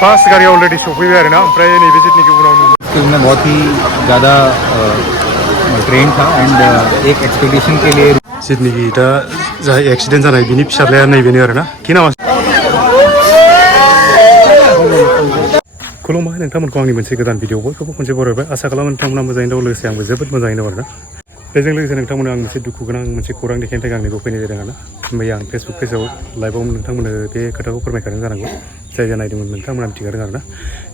First गाड़ी already सफैबाय आरोना ओमफ्राय नैबे जितनिखि उनाव मैं बहुत ही ज़्यादा ट्रेन था एंड एक एक्सपेडिशन के लिए जितनिखि दा जा एक्सिडेंट जानाय बिनि फिसाज्लाया नैबेनो आरोना कि नामा खुलुमबाय नोंथांमोनखौ आंनि मोनसे गोदान भिडिअ बयखौबो खनसे बरायबाय आसा खालामो नोंथांमोना मोजाङैनो दं लोगोसे आंबो जोबोद मोजाङैनो दं आरोना बेजों लोगोसे नोंथांमोना आं मोनसे दुखु गोनां मोनसे खौरां देखायनो थाखाय आंनिखौ फैनाय जादों आरोना मैया आं फेसबुक पेजाव लाइभआव नोंथांमोननो बे खोथाखौ फोरमायखादों जानांगौ जाय नायदोंमोन नोंथांमोना मिथिखादों आरोना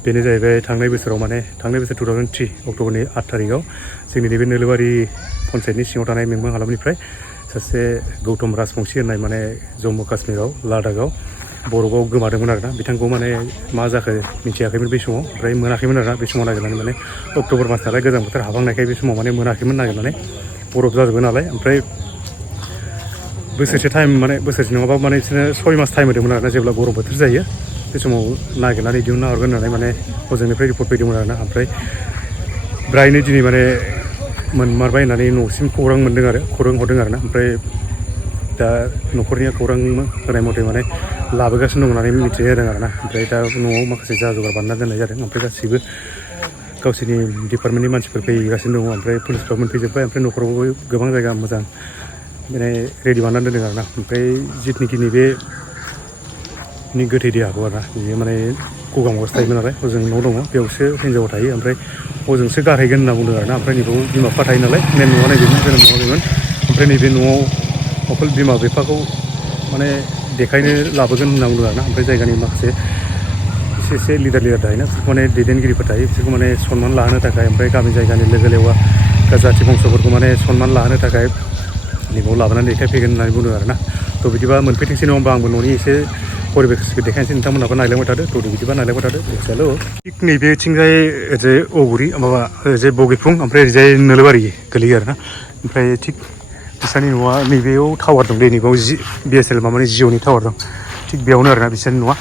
बेनो जाहैबाय थांनाय बोसोराव माने थांनाय बोसोर 2003 अक्ट'बरनि 8 तारिखआव जोंनि नैबे नोलोबारि पन्सायतनि सिङाव थानाय मेंमा हालामनिफ्राय सासे गौतम राजबंशी होननाय माने जम्मु काश्मीराव लादाखआव बरफआव गोमादोंमोन आरोना बिथांखौ माने मा जाखो मिथियाखैमोन बे समाव ओमफ्राय मोनाखैमोन आरोना बे समाव नागिरनानै माने अक्ट'बर मास नालाय गोजां बोथोर हाबहांनायखाय बे समाव माने मोनाखैमोन नागिरनानै बरफ जाजोबो नालाय ओमफ्राय बोसोरसे टाइम माने बोसोरसे नङाबा माने बिसोरनो 6 मास टाइम होदोंमोन आरोना जेब्ला गरम बोथोर जायो बे समाव नागिरनानै दिहुनना हरगोन होननानै माने हजोंनिफ्राय रिपर्ट फैदोंमोन आरोना ओमफ्राय ब्रायनो दिनै माने मोनमारबाय होननानै न'सिम खौरां मोन्दों आरो खौरां हरदों आरोना ओमफ्राय दा न'खरनिया खौरां होनाय मथे माने लाबोगासिनो दं होननानै मिथिनाय जादों आरोना ओमफ्राय दा न'आव माखासे जा जगार बानायना दोननाय जादों ओमफ्राय गासैबो गावसोरनि डिपार्टमेन्टनि मानसिफोर फैगासिनो दङ ओमफ्राय पुलिसफ्रा मोनफैजोब्बाय ओमफ्राय न'खरावबो गोबां जायगा मोजां माने रेडि बानायनानै दोनदों आरोना ओमफ्राय जितनिखि नैबे नि गोथै देहाखौ आरोना बियो माने गगामुगावसो थायोमोन नालाय हजों न' दङ बेयावसो हिन्जावा थायो ओमफ्राय हजोंसो गारहैगोन होनना बुंदों आरोना ओमफ्राय नैबेयाव बिमा बिफा थायो नालाय मेन न'आ नैबेमोन जोनोम न'आ बेमोन ओमफ्राय नैबे न'आव अकल बिमा बिफाखौ माने देखायनो लाबोगोन होनना बुंदों आरोना ओमफ्राय जायगानि माखासे एसे लिडार थायोना बिसोरखौ माने दैदेनगिरिफोर थायो बिसोरखौ माने सनमान लाहोनो थाखाय ओमफ्राय गामि जायगानि लोगो लेवा जाथि बंस'फोरखौ माने सनमान लाहोनो थाखाय नैबाव लाबोनानै देखायफैगोन होननानै बुंदों आरोना थ' बिदिबा मोनफैथोंसै नङा होमबा आंबो न'नि एसे परिबेसखौ देखायनोसै नोंथांमोनाबो नायलांबाय थादो थ' बिदिबा नायलांबाय थादो हेल' थिग नैबेथिंजाय ओरैजाय अगुरि माबा ओरैजाय बगिफुं ओमफ्राय ओरैजाय नोलोबारि गोलैयो आरोना ओमफ्राय थिग बिसोरनि न'आ नैबेयाव टावार दं दे नैबेयाव BSNL माबानि जिअ'नि टावार दं थिग बेयावनो आरोना बिसोरनि न'आ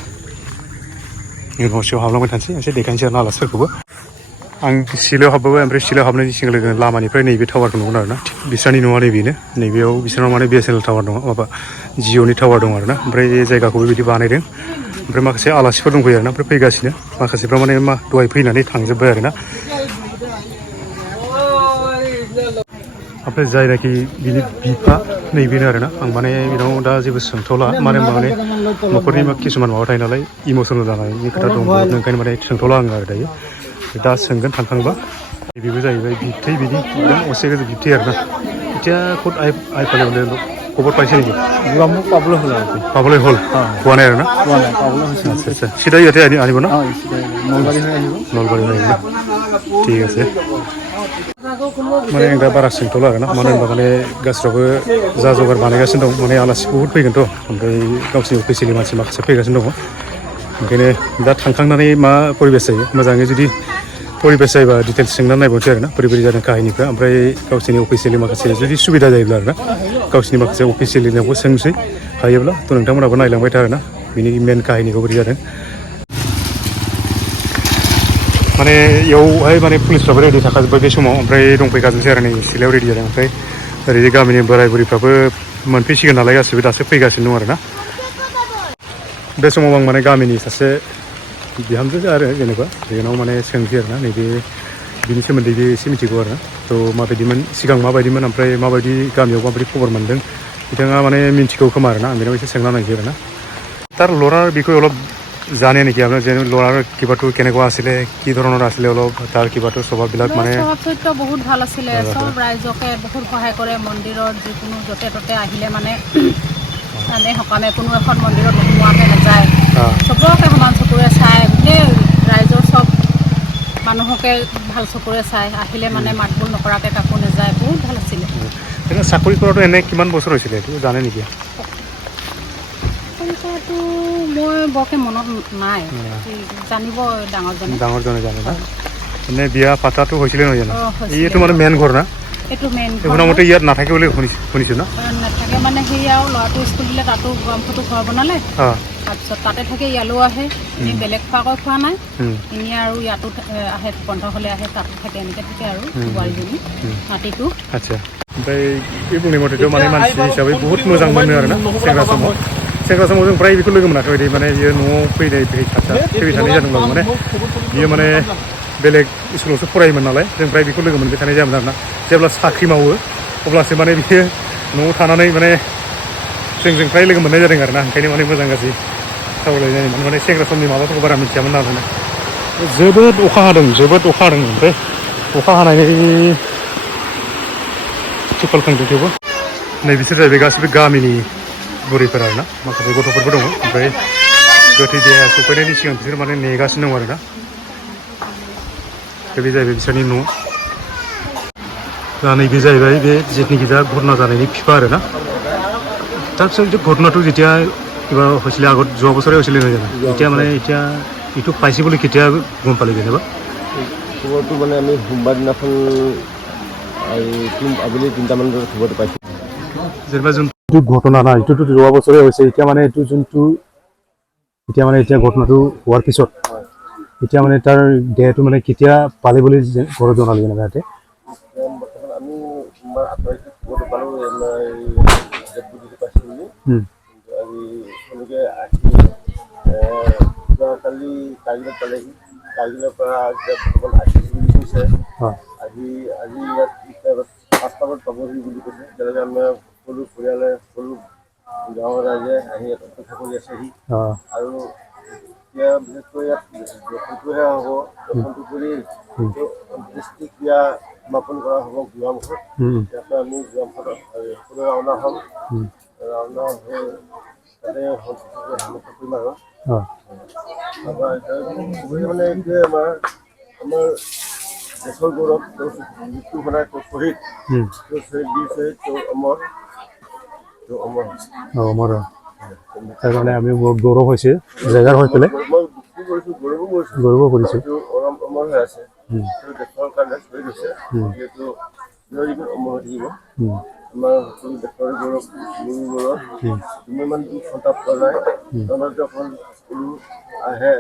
न' सिङाव हाबलांबाय थानोसै एसे देखायनोसै आरोना आलासिफोरखौबो आं सिलायाव हाबबोबाय ओमफ्राय सिलायाव हाबनायनि सिगां लोगो लामानिफ्राय नैबे टावारखौ नुगोन आरोना थिग बिसोरनि न'आ नैबेनो नैबेयाव बिसोरनाव माने BSNL टावार दङ माबा जिअ'नि टावार दं आरोना ओमफ्राय जायगाखौबो बिदि बानायदों ओमफ्राय माखासे आलासिफोर दंफैयो आरोना ओमफ्राय फैगासिनो माखासेफ्रा माने दहाय फैनानै थांजोब्बाय आरोना ओमफ्राय जायनाखि बिनि बिफा नैबेनो आरोना आं माने बेनाव दा जेबो सोंथ'ला मानो होनबा माने न'खरनि किसुमान माबा थायो नालाय इमसनेल जानायनि खोथा दं ओंखायनो माने सोंथ'ला आङो आरो दायो दा सोंगोन थांखांबा बेबो जाहैबाय बिबथै बिनि एकदम असे गोजौ बिबथै आरोना बिबथैया खुद आइ फाले खबर पाइसे नेকি पाब्लो हल হোৱা নাই আৰু না আচ্ছা আচ্ছা চিধা ইয়াতে আনিব না নলবাৰী হৈ আহিব ঠিক আছে माने आं दा बारा सोंथ'ला आरोना मानो होनबा माने गासिबावबो जा जगार बानायगासिनो दं माने आलासि बहुद फैगोनथ' ओमफ्राय गावसोरनि अफिसियेलि मानसि माखासे फैगासिनो दङ ओंखायनो दा थांखांनानै मा परिबेस जायो मोजाङै जुदि परिबेस जायोबा डिटेल्स सोंनानै नायबावनोसै आरोना बोरै बोरै जादों काहिनिफ्रा ओमफ्राय गावसोरनि अफिसियेलि माखासे जुदि सुबिदा जायोब्ला आरोना गावसोरनि माखासे अफिसियेलिनावबो सोंसै हायोब्ला थ' नोंथांमोनाबो नायलांबाय था आरोना बिनि मेन काहिनिखौ बोरै जादों माने इयावहाय माने पुलिसफ्राबो रेडि थाखाजोब्बाय बे समाव ओमफ्राय दंफैखाजोबसै आरो नै सिलायाव रेडि जादों ओमफ्राय ओरैजाय गामिनि बोराय बुरिफ्राबो मोनफैसिगोन नालाय गासिबो दासो फैगासिनो दं आरोना बे समाव आं माने गामिनि सासे बिहामजो आरो जेनेबा बेनाव माने सोंसै आरोना नैबे बिनि सोमोन्दै बे एसे मिथिगौ आरोना थ' माबायदिमोन सिगां माबायदिमोन ओमफ्राय माबायदि गामियाव माबायदि खबर मोन्दों बिथाङा माने मिथिगौ खोमा आरोना आं बेनाव एसे सोंना नायसै आरोना তাৰ ল'ৰাৰ বিষয়ে অলপ জানে নেকি আপোনাৰ যে ল'ৰাৰ কিবাটো কেনেকুৱা আছিলে কি ধৰণৰ আছিলে অলপ তাৰ কিবাটো স্বভাৱবিলাক মানে স্বভাৱ চৰিত্ৰ বহুত ভাল আছিলে সব ৰাইজকে বহুত সহায় কৰে মন্দিৰৰ যিকোনো য'তে ত'তে আহিলে মানে সকামে কোনো এখন মন্দিৰত নোসোমোৱাকৈ নাযায় চবকে সমান চকুৰে চাই গোটেই ৰাইজৰ চব মানুহকে ভাল চকুৰে চাই আহিলে মানে মাতবোল নকৰাকৈ কাকো নাযায় বহুত ভাল আছিলে চাকৰি কৰাটো এনে কিমান বছৰ হৈছিলে এইটো জানে নেকি মই বৰকৈ মনত নাই জানিব ডাঙৰজনে জানে না এনে বিয়া পাতাটো হৈছিলে নহয় জানো এইটো মানে মেইন ঘৰ না এইটো মেইন শুনামতে ইয়াত নাথাকে বুলি শুনিছোঁ না নাথাকে মানে সেই আৰু ল'ৰাটো স্কুল দিলে তাতো গৰমটো ঘৰ বনালে তাৰপিছত তাতে থাকে ইয়ালৈও আহে এনেই বেলেগ খোৱাকৈ খোৱা নাই এনেই আৰু ইয়াতো আহে বন্ধ হ'লে আহে তাতো থাকে এনেকৈ থাকে আৰু বোৱাৰীজনী নাতিটো আচ্ছা ओमफ्राय बे बुंनाय मथेथ' माने मानसि हिसाबै बहुत मोजां मोनो आरोना सेंग्रा समाव सेंग्रा समाव जों फ्राय बेखौ लोगो मोनाखै बायदि माने बियो न'आव फैबाय थानाय जादोंब्लाबो माने बियो माने बेलेग स्कुलावसो फरायोमोन नालाय जों फ्राय बेखौ लोगो मोनबाय थानाय जायामोन आरोना जेब्ला साख्रि मावो अब्लासो माने बियो न'आव थानानै माने जों फ्राय लोगो मोननाय जादों आरोना ओंखायनो माने मोजां गाज्रि सावरायलायनाय माने सेंग्रा समनि माबाफोरखौ बारा मिथियामोन नालाय जोबोद अखा हादों ओमफ्राय अखा हानायनि थिखलखांदों थेवबो नै बिसोर जाहैबाय गासिबो गामिनि बुरैफोर आरोना माखासे गथ'फोरबो दङ ओमफ्राय गोथै देहा सफैनायनि सिगां बिसोर माने नेगासिनो दं आरोना बे जाहैबाय बिसोरनि न' दा नैबे जाहैबाय बे जितनिखि दा घटना जानायनि बिफा आरोना তাৰপিছত ঘটনাটো যেতিয়া কিবা হৈছিলে আগত যোৱা বছৰে হৈছিলে নহয় জানো এতিয়া মানে এতিয়া এইটো পাইছে বুলি কেতিয়া গম পালে যেনিবা খবৰটো মানে আমি সোমবাৰ দিনাখন আবেলি 3টামান বজাত খবৰটো পাইছোঁ যেনিবা যোনটো ঘটনা না এইটোতো যোৱা বছৰে হৈছে এতিয়া মানে এইটো যোনটো এতিয়া ঘটনাটো হোৱাৰ পিছত এতিয়া মানে তাৰ দেহটো মানে কেতিয়া পালে বুলি ঘৰত জনালে যেনিবা ইয়াতে বৰ্তমান আমি সোমবাৰ 28 খবৰটো পালোঁ পাইছোঁ বুলি আজি তেওঁলোকে আহি যোৱাকালি কাইলৈ পালেহি কাইলৈৰ পৰা বৰ্তমান আহি গৈছে আজি ইয়াত 5টা বজাত পাবহি বুলি কৈছে তেনেকৈ আমাৰ সকলো পৰিয়ালে সকলো গাঁৱৰ ৰাইজে আহি ইয়াত অপেক্ষা কৰি আছেহি আৰু এতিয়া বিশেষকৈ ইয়াত দৰ্শনটোহে হ'ব দৰ্শনটো কৰি অন্ত্যেষ্টিক্ৰিয়া সমাপন কৰা হ'ব গোৱামুখত ইয়াৰ পৰা আমি গোৱামুখত সকলো ৰাওনা হ'ম ৰাওনা হৈ তাতে সমাপ্ত কৰিম আৰু মানে এইটোৱে আমাৰ দেশৰ গৌৰৱ মৃত্যু ঘটাই শ্বহীদ অমৰ তাৰ কাৰণে আমি বহুত গৌৰৱ হৈছে জেগাৰ হৈ পেলাই গৌৰৱ কৰিছোঁ অমৰ হৈ আছে দেশৰ কাৰণে শ্বহীদ হৈছে যিহেতু অমৰ হৈ থাকিব আমাৰ সকলো দেশৰ গৌৰৱ মোৰ গৌৰৱ ইমান সন্তাপ পোৱা যায় তেওঁলোকে অকল সকলো আহে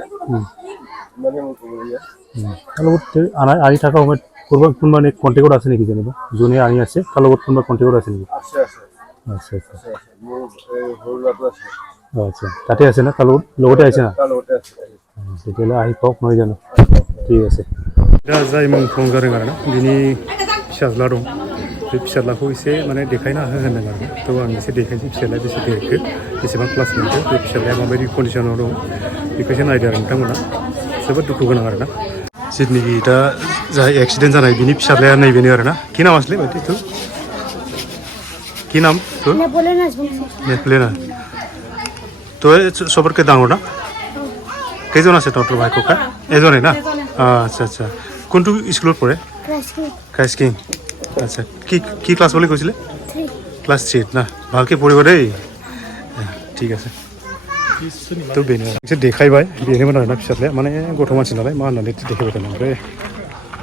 ইমানেই মোৰ ক'বলগীয়া আনি থকা সময়ত কোনোবা কণ্টেক্টত আছে নেকি যেনিবা যোনে আনি আছে তাৰ লগত কোনোবা কণ্টেক্টত আছে নেকি আছে আচ্ছা মোৰ এই সৰু ল'ৰাটো আছে আচ্ছা তাতে আছে না তাৰ লগতে আহিছে না তাৰ লগতে আছে তেতিয়াহ'লে আহি পাওক নহয় জানো ঠিক আছে दा जाय मुंख्लं जादों आरोना बिनि फिसाज्ला दं बे फिसाज्लाखौ एसे माने देखायना होगोन आरो थ' आं एसे देखायनोसै फिसाज्लाया बेसे देरखो बेसेबां क्लास मोनखो बे फिसाज्लाया माबायदि कन्डिसनाव दं बेखौसो नायदो आरो नोंथांमोना जोबोद दुखु गोनां आरोना जितनिखि दा जाय एक्सिडेन्ट जानाय बिनि फिसाज्लाया नैबेनो आरोना कि नाम आसले बायदि तो कि नाम तो नेपलेना तो सबरके डाঙৰ ना কেইজন আছে তোৰ ভাই ককা এজনে না আচ্ছা কোনটো স্কুলত পঢ়ে ক্ৰাইস্কিং আচ্ছা কি ক্লাছ বুলি কৈছিলে ক্লাছ 3 না ভালকে পঢ়িব দেই ঠিক আছে তো বেनो দেখাইबाय बेनोमोन आरोना फिसाज्लाया माने गथ' मानसि नालाय मा होननानै देखायबाय थानो ओमफ्राय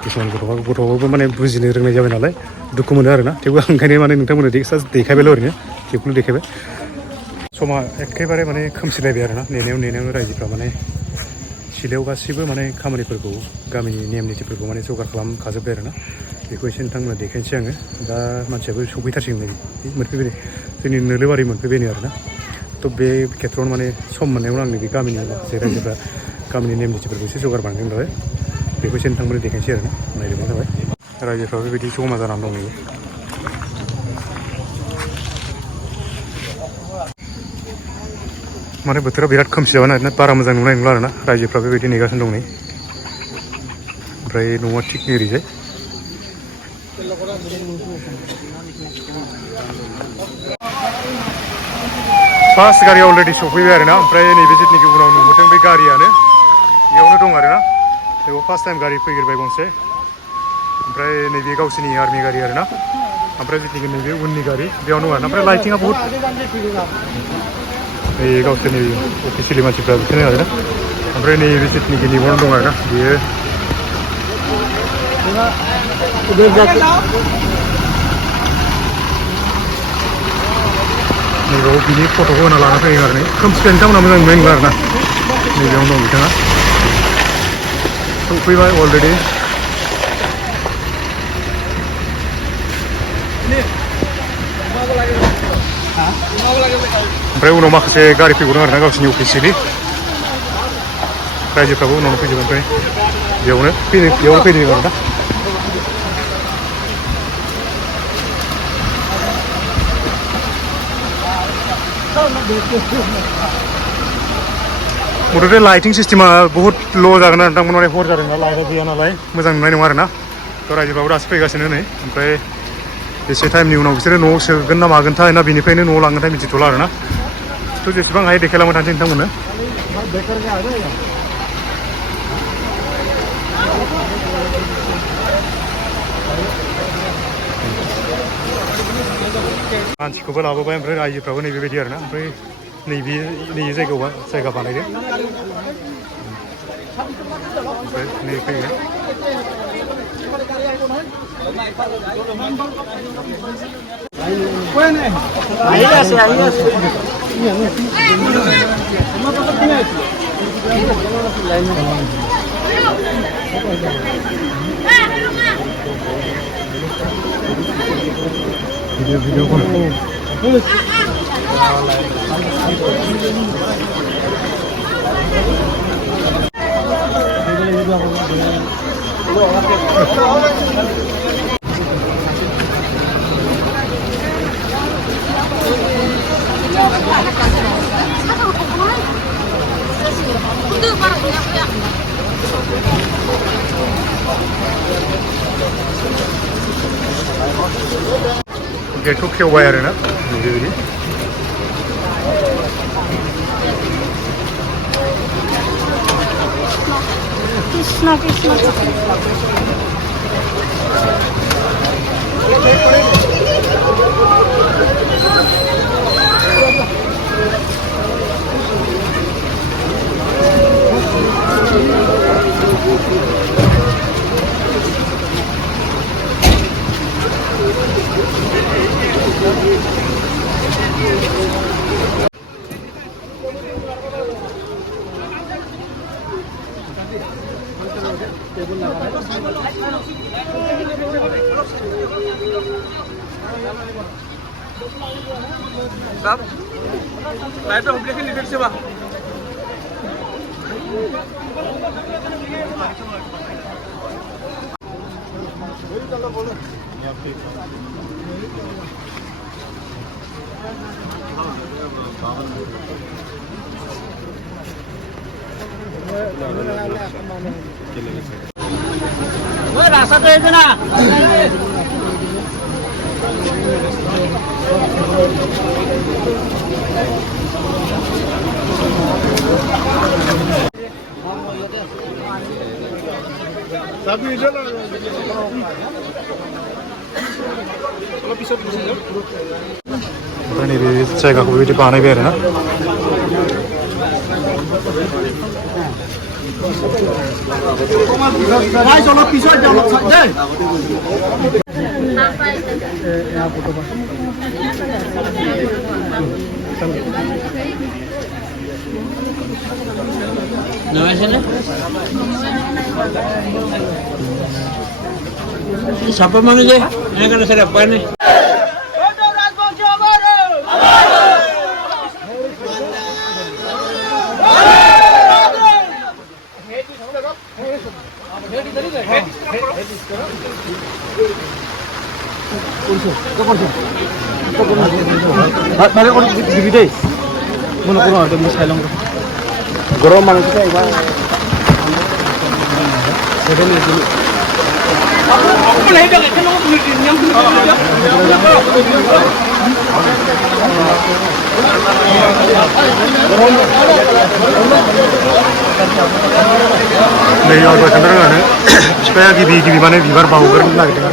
किसुमान गथ'फोरबो माने बुजिनो रोंनाय जाबाय नालाय दुखु मोनो आरोना थेवबो ओंखायनो माने नोंथांमोननो देखायबायल' ओरैनो बेखौनो देखायबाय समा एखेबारे माने खोमसिलायबाय आरोना नेनायावनो रायजोफ्रा माने सिलायाव गासिबो माने खामानिफोरखौ गामिनि नेम निथिफोरखौ माने जगार खालामखाजोब्बाय आरोना बेखौ एसे नोंथांमोननो देखायनोसै आङो दा मानसियाबो सफैथारसिगोन नै मोनफैबाय जोंनि नोलोबारि मोनफैबाय आरोना थ' बे खेथ्रआवनो माने सम मोननायावनो आंनि बे गामिनि माखासे रायजोफ्रा गामिनि नेम निथिफोरखौ एसे जगार बानायदों नालाय बेखौ एसे नोंथांमोननो देखायनोसै आरोना नायदोंबानो जाबाय रायजोफ्रा बेबायदि जमा जानानै दं माने बोथोरा बिराद खोमसि जाबाय आरोना बारा मोजां नुनाय नंला आरोना रायजोफ्रा बेबायदि नेगासिनो दं नै ओमफ्राय न'आ थिग ओरैजाय फार्स्ट गारिया अलरेडि सफैबाय आरोना ओमफ्राय नैबे जितनिखि उनाव नुहरदों बे गारियानो बेयावनो दं आरोना बेयाव फार्स्ट टाइम गारि फैग्रोबाय गंसे ओमफ्राय नैबे गावसोरनि आर्मि गारि आरोना ओमफ्राय जितनिखि नैबे उननि गारि बेयावनो दं आरोना ओमफ्राय लाइटिंआ बहुत नै गावसोरनि अफिसियेलि मानसिफ्रा बेखौनो आरोना ओमफ्राय नैबे जितनिखि निबन दं आरोना बेयो नैबेयाव बिनि फट'खौ होना लाना फैयो आरो नै खोमसिखाय नोंथांमोना मोजां नुनाय नंला आरोना नैबेयावनो दं बिथाङा सफैबाय अलरेडि ओमफ्राय उनाव माखासे गारि फैबावदों आरोना गावसिनि अफिसियेलि रायजोफ्राबो उनावनो फैजोबो ओमफ्राय बेयावनो फैदों आरोना मथथे लाइटिं सिस्टेमा बहुत ल' जागोन आरो नोंथांमोन माने हर जादों ना लाइटआ गैया नालाय मोजां नुनाय नङा आरोना थ' रायजोफ्राबो दासो फैगासिनो नै ओमफ्राय एसे टाइमनि उनाव बिसोरो न'आव सोगोन ना मागोनथाय ना बिनिफ्रायनो न'आव लांगोनथाय मिथिथ'ला आरोना थ' जेसेबां हायो देखायलांबाय थानोसै नोंथांमोननो मानसिखौबो लाबोबाय ओमफ्राय रायजोफ्राबो नैबेबायदि आरोना ओमफ्राय नैबे जायगायाव जायगा बानायदों ओमफ्राय नै फैयो भिडिअ गेटखौ खेवबाय आरोना बेबायदि कृष्ण कृष्ण साहब लाइट ऑफ लेकिन लीडर से वाह रास्ता तो है ना सभी इधर ओमफ्राय नैबे जायगाखौ बेबायदि बानायबाय आरोना siapa mau ini? Ini kan saya dapat nih. Balik orang di video. Mana kurang ada mas Thailand. Gerom mana kita iba. नै आंबो खोन्थादों आरो बिफाया गिबि माने बिबार बावग्रोनो नागिरदों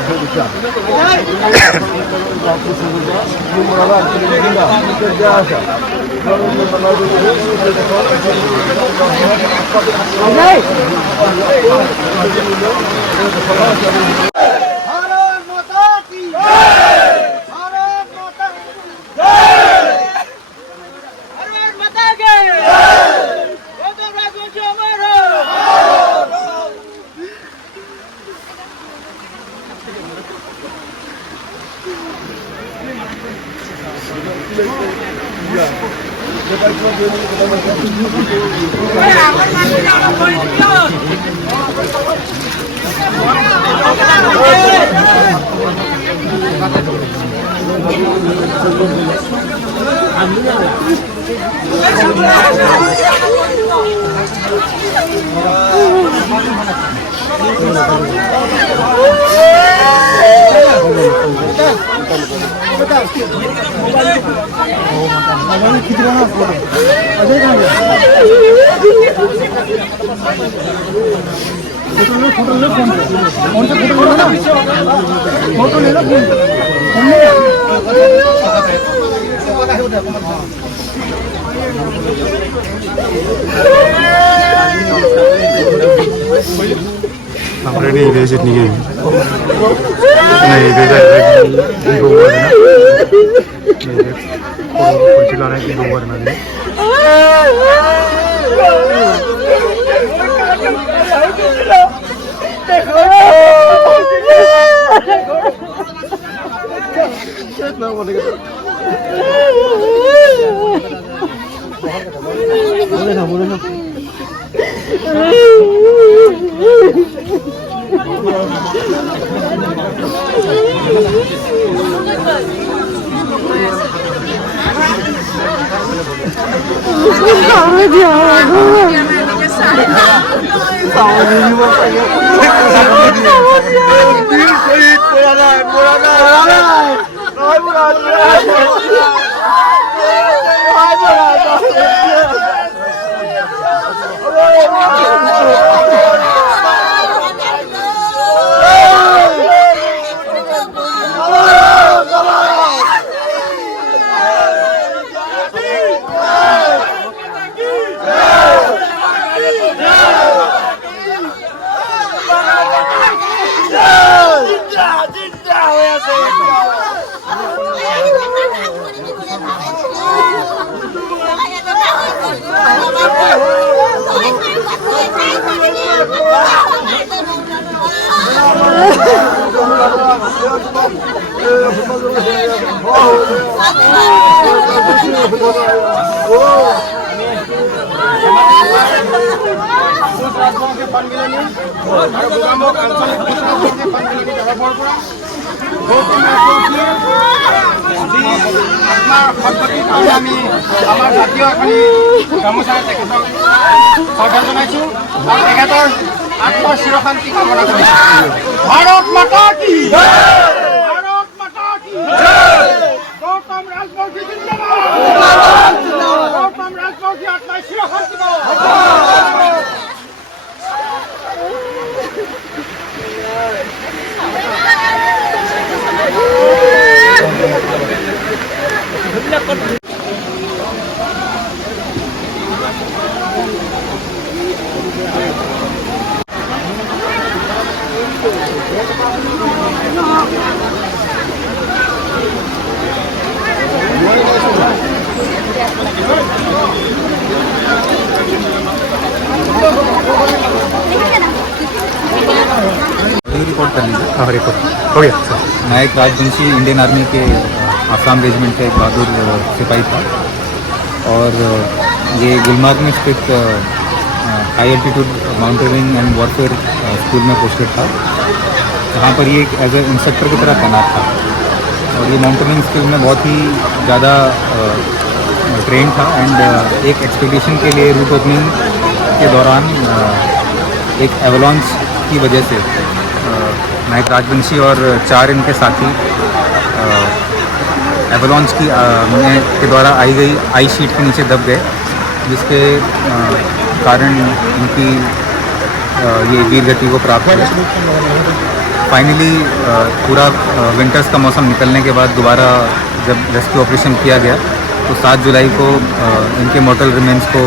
ओमफ्राय नैबे जेटनि गेम नैबे जाहैबाय गिबौ आरोना नैबे खनसे लानाय गिबौ आरोना আমাৰ জাতীয় এখন গামোচাৰে তেখেতক শ্ৰদ্ধা জনাইছোঁ আৰু তেখেতৰ আত্মাৰ চিৰশান্তি কামনা কৰিছোঁ। ভাৰত মাতা কি ভাৰত মাতা কি গৌতম ৰাজবংশী জিন্দাবাদ গৌতম ৰাজবংশী আত্মাৰ চিৰশান্তি रिपोर्ट कर लीजिए। हाँ रिपोर्ट हो गया sir. Naik Rajvanshi Indian army के आसाम रेजिमेंट का एक बहादुर सिपाही था और ये गुलमर्ग में स्थित high altitude mountaineering and warfare school में पोस्टेड था, जहाँ पर ये एज ए इंस्ट्रक्टर की तरह तैनात था। और ये माउंटेनियरिंग स्कूल में बहुत ही ज़्यादा ट्रेन था एंड एक एक्सपीडिशन के लिए रूट ओपनिंग के दौरान एक एवलॉन्च की वजह से नायक राजवंशी और 4 इनके साथी एवलॉन्च की के द्वारा आई गई आइस शीट के नीचे दब गए, जिसके कारण उनकी ये वीर गति को प्राप्त हुआ। फाइनली पूरा विंटर्स का मौसम निकलने के बाद दोबारा जब रेस्क्यू ऑपरेशन किया गया तो 7 जुलाई को इनके मॉर्टल रिमेन्स को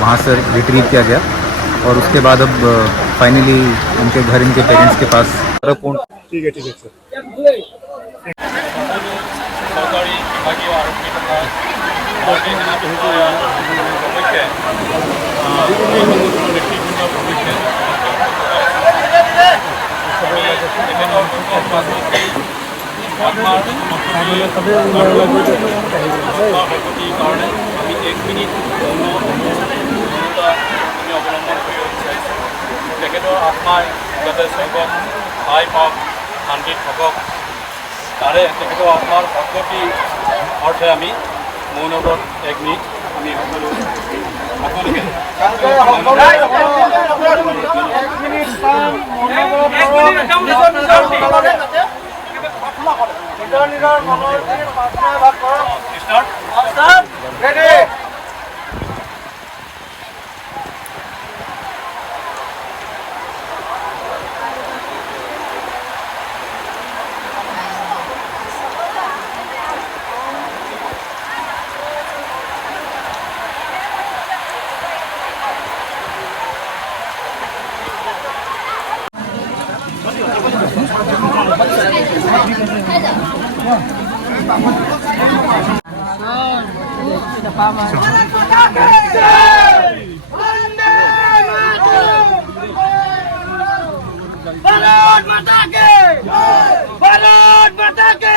वहाँ से रिट्रीव किया गया और उसके बाद अब फाइनली उनके घर इनके पेरेंट्स के पास ठीक है सर। চৰকাৰী বিভাগীয় আৰক্ষী তথা ভাৰতীয় সেনা পক্ষে নেতৃবৃন্দৰ পক্ষে কাৰণে আমি 1 মিনিট আমি অৱলম্বন কৰিব বিচাৰিছোঁ। তেখেতৰ আত্মাই যাতে স্বৰ্গত ঠাই পাওক, শান্তিত থাকক, তাৰে তেখেতৰ আত্মাৰ সদ্গতি অৰ্থে আমি মৌনব্ৰত 1 মিনিট আমি সকলো আপোনালোকে भारत माता के भारत माता के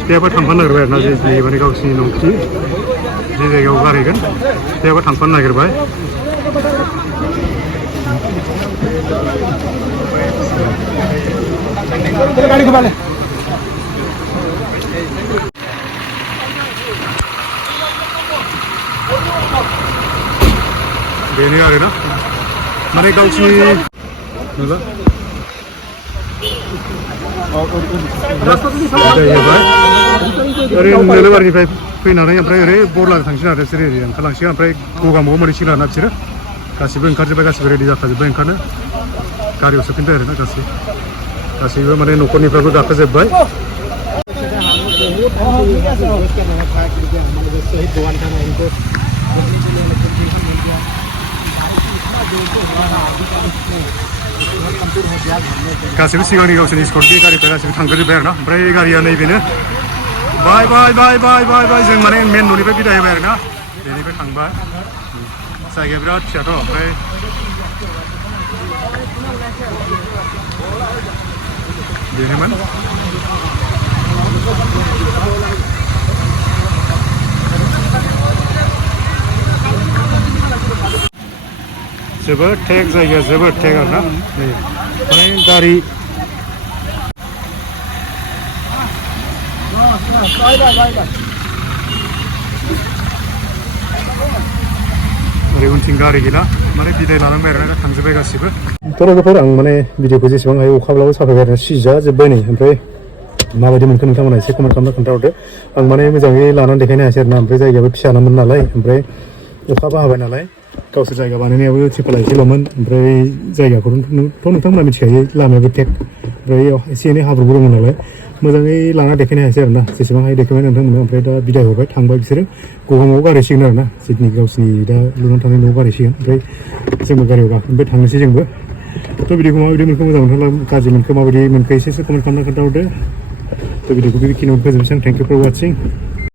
बिफायाबो थांफानो नागिरबाय आरोना जे माने गावसिनि न'खि जे जायगायाव गारहैगोन बिफायाबो थांफानो नागिरबाय बेनो आरोना माने गावसिनि नुला ओरै नोलोबारिनिफ्राय फैनानै ओमफ्राय ओरै बरला थांसिगोन आरो बिसोर ओरै ओंखारलांसिगोन ओमफ्राय गगामुगाव मोनहैसिगोन आरोना बिसोरो गासिबो ओंखारजोब्बाय गासिबो रेडि जाखाजोब्बाय ओंखारनो गारियाव सोफिनबाय आरोना गासैबो माने न'खरनिफ्रायबो गाखोजोब्बाय गासिबो सिगांनि गावसोरनि स्कर्टनि गारिफ्रा गासिबो थांग्रोजोब्बाय आरोना ओमफ्राय गारिया नैबेनो बाय बाय बाय बाय बाय बाय जों माने मेन न'निफ्राय बिदाय होबाय आरोना बेनिफ्राय थांबाय जायगाया बिराद फिसाथ' ओमफ्राय बेनोमोन जोबोद टेक जायगाया जोबोद टेक आरोना माने गारि ओरै उनथिं गारि गैला माने बिदाय लानांबाय आरोना थांजोब्बाय गासिबो थ' लोगोफोर आं माने भिडिअखौ जेसेबां हायो अखाब्लाबो साफायबाय आरोना सिजाजोब्बाय नै ओमफ्राय माबायदि मोनखो नोंथांमोना एसे कमेन्ट खालामना खोन्थाहरदो आं माने मोजाङै लानानै देखायनो हायासै आरोना ओमफ्राय जायगायाबो फिसानोमोन नालाय ओमफ्राय अखाबो हाबाय नालाय गावसोर जायगा बानायनायाबो थिपाला एसेल'मोन ओमफ्राय जायगाखौथ' नोंथांमोना मिथिखायो लामायाबो टेक ओमफ्राय एसे एनै हाब्रुबो दंमोन नालाय मोजाङै लाना देखायनो हायासै आरोना जेसेबां हायो देखायबाय नोंथांमोना ओमफ्राय दा बिदाय हरबाय थांबाय बिसोरो गगामुगाव गारहैसिगोन आरोना जितनि गावसिनि दा लुनानै थानाय न'आव गारहैसिगोन ओमफ्राय जोंबो गारियाव गाखोबाय थांनोसै जोंबो थ' भिडिअखौ माबायदि मोनखो मोजां मोनखो गाज्रि मोनखो माबायदि मोनखो एसे कमेन्ट खालामना खोन्थाहरदो थ' भिडिअखौ बेखिनियावनो फोजोबनोसै आं थेंक इउ फर वाचिं